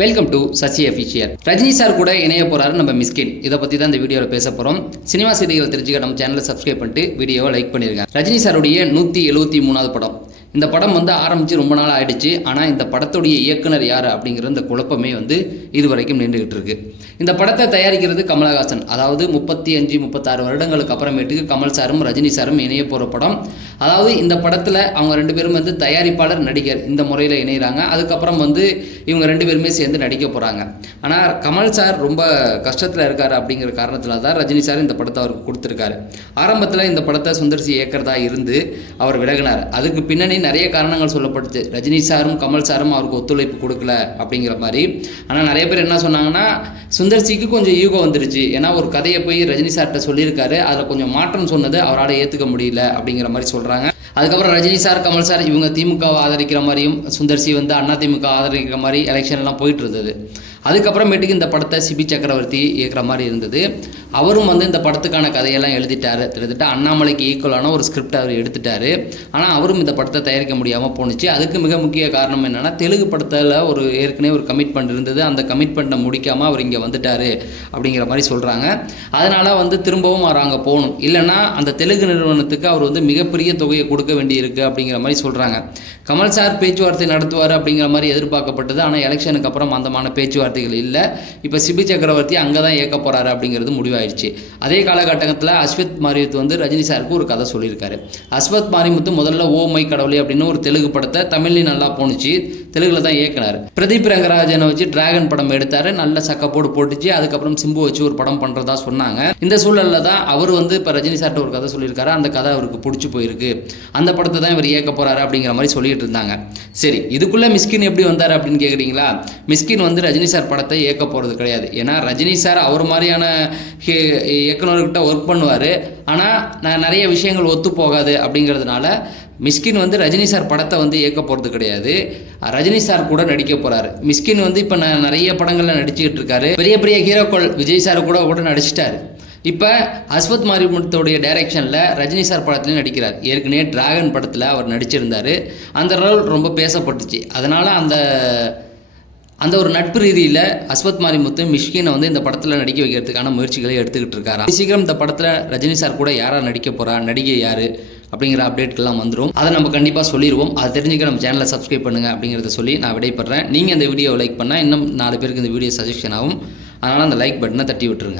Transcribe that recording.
Welcome to Sasi official. Rajini sir கூட இணைய போறாரு நம்ம மிஸ்கின். இதை பற்றி தான் இந்த வீடியோவில் பேச போகிறோம். சினிமா செய்திகள் தெரிஞ்சுக்க நம்ம சேனலை சப்ஸ்கிரைப் பண்ணிட்டு வீடியோவை லைக் பண்ணிருங்க. ரஜினி சாருடைய 173வது படம். இந்த படம் ஆரம்பித்து ரொம்ப நாள் ஆயிடுச்சு. ஆனால் இந்த படத்துடைய இயக்குனர் யார் அப்படிங்கிற இந்த குழப்பமே இது வரைக்கும் நின்றுகிட்டு இருக்கு. இந்த படத்தை தயாரிக்கிறது கமலஹாசன். அதாவது 35-36 வருடங்களுக்கு அப்புறமேட்டுக்கு கமல் சாரும் ரஜினி சாரும் இணைய போகிற படம். அதாவது இந்த படத்தில் அவங்க ரெண்டு பேரும் தயாரிப்பாளர் நடிகர் இந்த முறையில் இணைகிறாங்க. அதுக்கப்புறம் இவங்க ரெண்டு பேருமே சேர்ந்து நடிக்க போகிறாங்க. ஆனால் கமல் சார் ரொம்ப கஷ்டத்தில் இருக்கார் அப்படிங்கிற காரணத்தில் தான் ரஜினி சார் இந்த படத்தை அவருக்கு கொடுத்துருக்காரு. ஆரம்பத்தில் இந்த படத்தை சுந்தர்சி இயக்கிறதா இருந்து அவர் விலகினார். அதுக்கு பின்னணி நிறைய காரணங்கள் சொல்லப்பட்டுச்சு. ரஜினி சாரும் கமல் சாரும் அவருக்கு ஒத்துழைப்பு கொடுக்கல அப்படிங்கிற மாதிரி. ஆனால் நிறைய பேர் என்ன சொன்னாங்கன்னா, சுந்தர்சிக்கு கொஞ்சம் ஈகோ வந்துருச்சு. ஏன்னா ஒரு கதையை போய் ரஜினி சார்கிட்ட சொல்லியிருக்காரு, அதில் கொஞ்சம் மாற்றம் சொன்னது அவரால் ஏற்றுக்க முடியல அப்படிங்கிற மாதிரி சொல்கிறாங்க. அதுக்கப்புறம் ரஜினி சார் கமல் சார் இவங்க திமுகவை ஆதரிக்கிற மாதிரியும் சுந்தர்சி அண்ணா திமுக ஆதரிக்கிற மாதிரி எலெக்ஷன்லாம் போயிட்டு இருந்தது. அதுக்கப்புறமேட்டுக்கு இந்த படத்தை சிபி சக்கரவர்த்தி இயக்கிற மாதிரி இருந்தது. அவரும் இந்த படத்துக்கான கதையெல்லாம் எழுதிட்டார். கிட்டத்தட்ட அண்ணாமலைக்கு ஈக்குவலான ஒரு ஸ்கிரிப்ட் அவர் எடுத்துட்டார். ஆனால் அவரும் இந்த படத்தை தயாரிக்க முடியாமல் போணுச்சு. அதுக்கு மிக முக்கிய காரணம் என்னென்னா, தெலுங்கு படத்தில் ஏற்கனவே ஒரு கமிட்மெண்ட் இருந்தது. அந்த கமிட்மெண்ட்டை முடிக்காமல் அவர் இங்கே வந்துட்டார் அப்படிங்கிற மாதிரி சொல்கிறாங்க. அதனால் திரும்பவும் அவர் அங்கே போகணும். இல்லைன்னா அந்த தெலுங்கு நிறுவனத்துக்கு அவர் மிகப்பெரிய தொகையை கொடுக்க வேண்டியிருக்கு அப்படிங்கிற மாதிரி சொல்கிறாங்க. கமல் சார் பேச்சுவார்த்தை நடத்துவார் அப்படிங்கிற மாதிரி எதிர்பார்க்கப்பட்டது. ஆனால் எலெக்ஷனுக்கு அப்புறம் அந்தமான பேச்சுவார்த்தைகள் இல்லை. இப்போ சிபி சக்கரவர்த்தி அங்கே தான் இயக்க போகிறாரு அப்படிங்கிறது முடிவாயிடுச்சு. அதே காலகட்டத்தில் அஸ்வத் மாரிமுத்து ரஜினி சாருக்கு ஒரு கதை சொல்லியிருக்காரு. அஸ்வத் மாரிமுத்து முதல்ல ஓ மை கடவுளே அப்படின்னு ஒரு தெலுங்கு படத்தை தமிழ்லையும் நல்லா போணுச்சு, தெலுங்குல தான் இயக்கினார். பிரதீப் ரங்கராஜனை வச்சு டிராகன் படம் எடுத்தார், நல்ல சக்கப்போடு போட்டுச்சு. அதுக்கப்புறம் சிம்பு வச்சு ஒரு படம் பண்ணுறதா சொன்னாங்க. இந்த சூழலில் தான் அவர் இப்போ ரஜினி சார்ட்ட ஒரு கதை சொல்லியிருக்காரு. அந்த கதை அவருக்கு பிடிச்சி போயிருக்கு, அந்த படத்தை தான் இவர் இயக்க போகிறாரு அப்படிங்கிற மாதிரி சொல்லிட்டு இருந்தாங்க. சரி, இதுக்குள்ளே மிஸ்கின் எப்படி வந்தார் அப்படின்னு கேட்குறீங்களா? மிஸ்கின் ரஜினி சார் படத்தை இயக்க போகிறது கிடையாது. ஏன்னா ரஜினி சார் அவர் மாதிரியான இயக்குனர்கிட்ட ஒர்க் பண்ணுவார். ஆனால் நிறைய விஷயங்கள் ஒத்து போகாது அப்படிங்கிறதுனால மிஸ்கின் ரஜினி சார் படத்தை இயக்க போகிறது கிடையாது. ரஜினி சார் கூட நடிக்க போகிறாரு. மிஸ்கின் இப்போ நிறைய படங்களில் நடிச்சுக்கிட்டு இருக்காரு. பெரிய பெரிய ஹீரோக்கள் விஜய் சார் கூட நடிச்சிட்டாரு. இப்போ அஸ்வத் மாரிமுத்துடைய டைரக்ஷனில் ரஜினி சார் படத்துலையும் நடிக்கிறார். ஏற்கனவே டிராகன் படத்தில் அவர் நடிச்சிருந்தார். அந்த ரோல் ரொம்ப பேசப்பட்டுச்சு. அதனால் அந்த ஒரு நட்பு ரீதியில் அஸ்வத் மாரிமுத்து மிஷ்கினை இந்த படத்தில் நடிக்க வைக்கிறதுக்கான முயற்சிகளை எடுத்துக்கிட்டு இருக்காரு. சீக்கிரம் இந்த படத்தில் ரஜினி சார் கூட யாராக நடிக்க போகிறா, நடிகை யார் அப்படிங்கிற அப்டேட்கெல்லாம் வந்துடும். அதை நம்ம கண்டிப்பாக சொல்லிடுவோம். அதை தெரிஞ்சுக்க நம்ம சேனலை சப்ஸ்கிரைப் பண்ணுங்கள் அப்படிங்கிறத சொல்லி நான் விடைபெறேன். நீங்கள் இந்த வீடியோவை லைக் பண்ணால் இன்னும் 4 பேருக்கு இந்த வீடியோ சஜஷன் ஆகும். அதனால் அந்த லைக் பட்டனை தட்டி விட்டுருங்க.